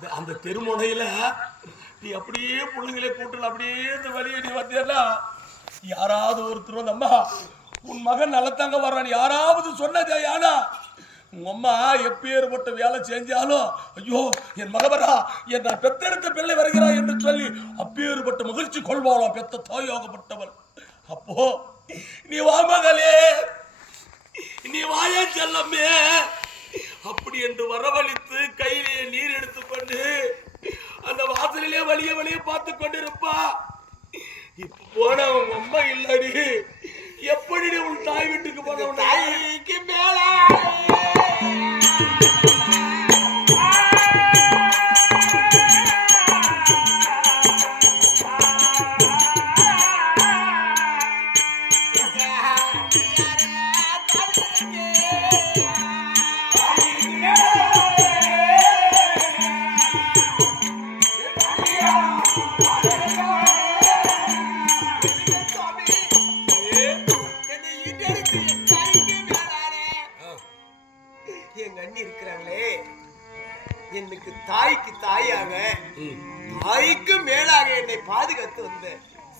அந்த அந்த தெருமுனையில நீ அப்படியே பிள்ளைங்களே கூட்டல அப்படியே இந்த வழியை நீ வந்தேன்னா யாராவது ஒருத்தர் வந்து அம்மா உன் மகன் நல்லத்தாங்க வர்றான். யாராவது சொன்னதே யானா? உங்க அம்மா எப்பேற்பட்ட வேலை செஞ்சாலும் ஐயோ என் மகவரா என் நான் பெத்தெடுத்த பிள்ளை வருகிறா என்று சொல்லி அப்பேற்பட்ட மகிழ்ச்சி கொள்வாளாம் பெத்த தாயாகப்பட்டவள். அப்போ நீ வா மகளே நீ வாயா செல்லமே அப்படி என்று வரவழித்து கையிலே நீர் எடுத்துக்கொண்டு அந்த வாசலிலே வழிய வழிய பார்த்து கொண்டிருப்பா. இப்ப போன உங்க அம்மா இல்லடி. எப்படி உன் தாய் வீட்டுக்கு போன உன் தாய்க்கு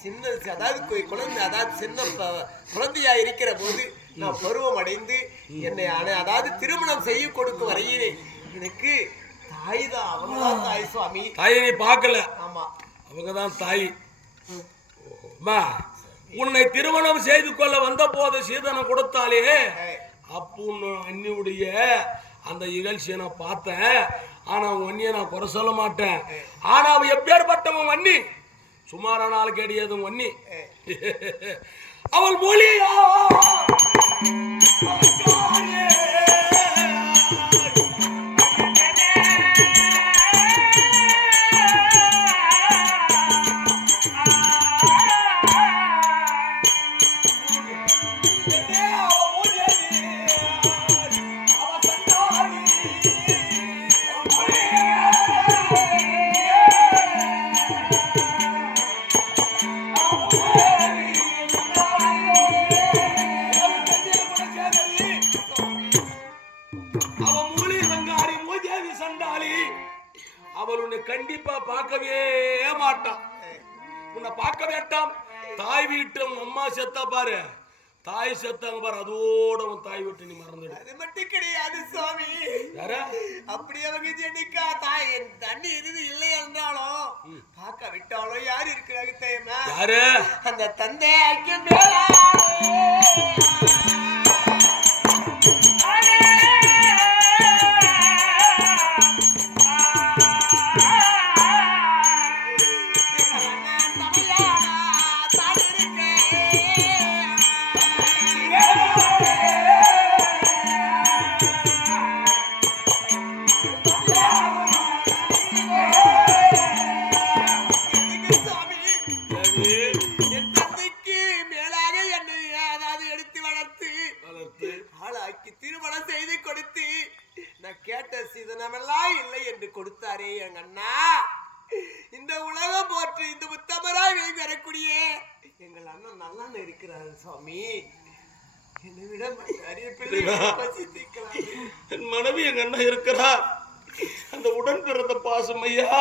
சின்ன அதாவது குழந்தை அதாவது சின்ன குழந்தையா இருக்கிற போது நான் பருவம் அடைந்து என்னை அதாவது திருமணம் செய்ய கொடுக்கும் வரையிலே எனக்கு தாய் தான். அவங்க தாய் சுவாமி. தாயை நீ பார்க்கல. ஆமா. அவங்க தான் தாய். உன்னை திருமணம் செய்து கொள்ள வந்த போது சீதனம் கொடுத்தாலே அப்போ அண்ணியுடைய அந்த இகழ்ச்சியை நான் பார்த்தேன். ஆனா உன் அண்ணியை நான் குறை சொல்ல மாட்டேன். ஆனா அவ எப்பேற்பட்டவன் அண்ணி? சுமாரான ஆள் கேடியது உன் அண்ணி அம்மா செத்தா பாரு. தாய் செத்தாங்க பாரு. அதோட உன் தாய் வீட்டு நீ மறந்துடு. அது மட்டும் கிடையாது சுவாமி. அப்படி அவங்க ஜெனிக்கா தாய். என் தண்ணி இறுதி இல்லை என்றாலும் பார்க்க விட்டாலும் யார் இருக்கிறாங்க தெரியுமா? யாரு? அந்த தந்தை அங்கே என் தந்தைக்கு மேலாக என்னை அதாவது எடுத்து வளர்த்து. வளர்த்து. ஆளாக்கி திருமணம் செய்து கொடுத்து. நான் கேட்ட சீதனமெல்லாம் இல்லை என்று கொடுத்தாரே எங்க அண்ணா. இந்த உலகம் போற்று இந்த உத்தமராய் வெளி வரக்கூடிய எங்கள் அண்ணன் நல்லா இருக்கிறார் சுவாமி. என்னை விட பசி தீர்க்கலாம் என் மனைவி எங்க அண்ணன் இருக்கிறா அந்த உடன் பிறந்த பாசம் ஐயா.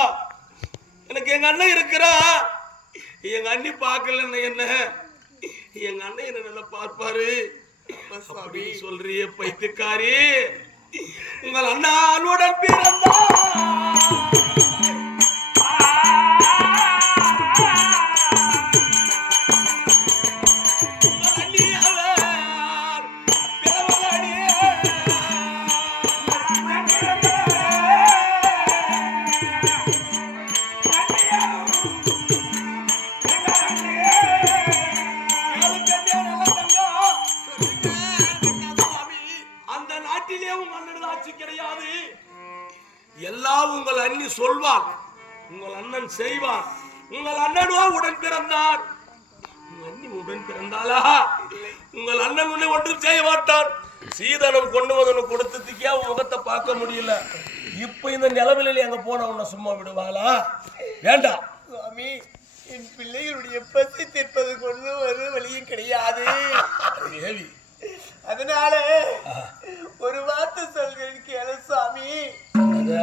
எனக்கு எங்க அண்ணன் இருக்கிறா எங்க அண்ணி பார்க்கலன்னு என்ன? எங்க அண்ணன் என்ன நல்லா பார்ப்பாரு? அப்படி சொல்றியே பைத்தியக்காரி. உங்கள் அண்ணானுடன் பிறந்தா அண்ணன் செய்வார் உங்கள் அண்ணனோ உடன் பிறந்தார். அண்ணி உடன் பிறந்தாளா? உங்கள் அண்ணன் உன்னை ஒன்றும் செய்ய மாட்டான். சீதனம் கொண்டு வந்து கொடுத்ததுக்கே அவன் முகத்தை பார்க்க முடியல. இப்ப இந்த நிலவிலே அங்க போன உன்னை சும்மா விடுவாளா? வேண்டாம். சுவாமி என் பிள்ளைகளுடைய பசி தீர்ப்பது கொண்டு ஒரு வழியும் கிடையாது. தேவி அதனால ஒரு வார்த்தை சொல்கிறேன் கேளு சுவாமி. அது?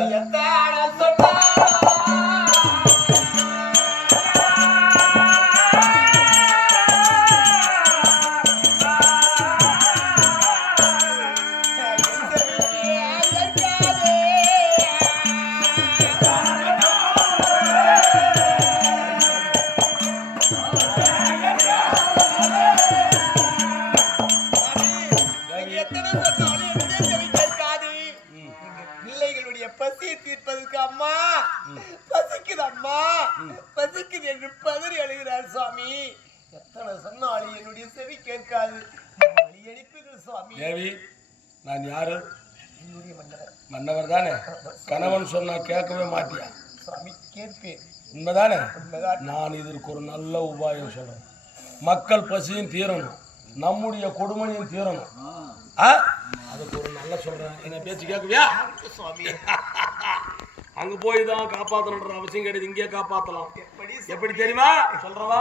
தேவி நான் யாரு? மன்னவர் தானே? கணவன் சொன்னா கேட்கவே மாட்டியா? கேட்பேன். உண்மைதானே? நான் இதற்கு ஒரு நல்ல உபாயம் சொல்றேன். மக்கள் பசியும் தீரணும். நம்முடைய கொடுமனையும் தீரணும்? அதுக்கு ஒரு நல்ல சொல்றேன். என்ன பேச்சு கேட்குவியா? அங்க போய் தான் காப்பாத்தணுன்ற அவசியம் கிடையாது. இங்கே காப்பாத்தலாம். எப்படி எப்படி தெரியுமா? சொல்றவா?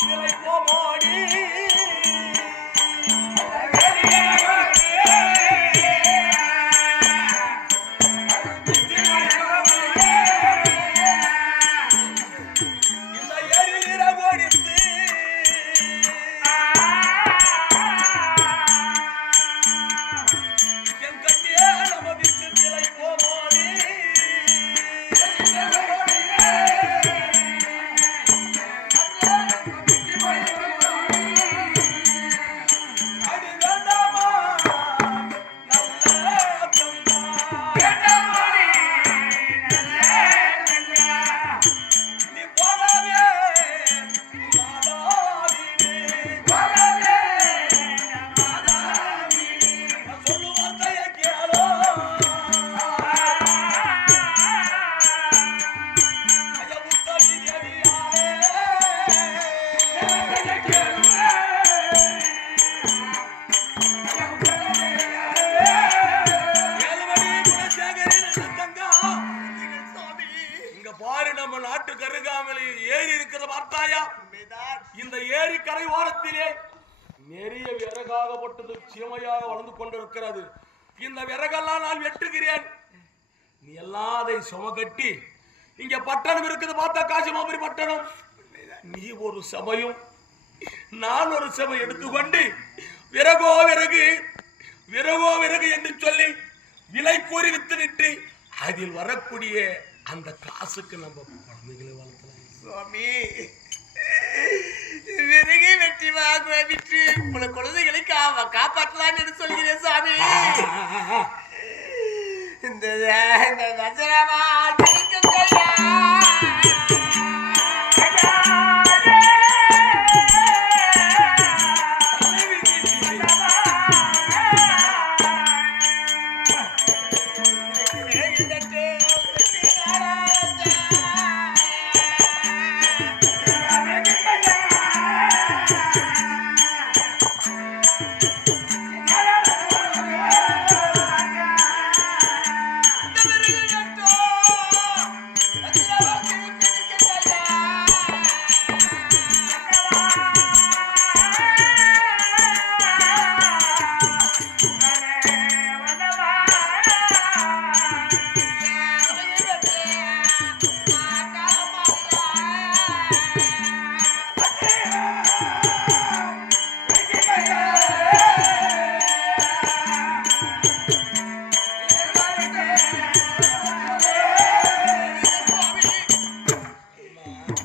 விறகாகப்பட்டது வளர்ந்து கொண்டிருக்கிறது. இந்த விறகெல்லாம் நான் வெட்டுகிறேன். நீ எல்லாம் அதை சுமக்கட்டி இங்க பட்டணம் இருக்குது பார்த்தா காசிமாபுரி பட்டணம். நீ ஒரு சமயம் நான் ஒரு சமயம் எடுத்துக்கொண்டு விறகோ விறகு விறகோ விறகு என்று சொல்லி விலை கூறி வித்து விட்டு அதில் வரக்கூடிய அந்த காசுக்கு நம்ம குழந்தைகளை வளர்த்தலாம். சுவாமி. விறகு வெட்டி வாங்க விற்று உங்களை குழந்தைகளை கா காப்பாற்றலான்னு என்று சொல்கிறேன் சாமி. இந்த இந்த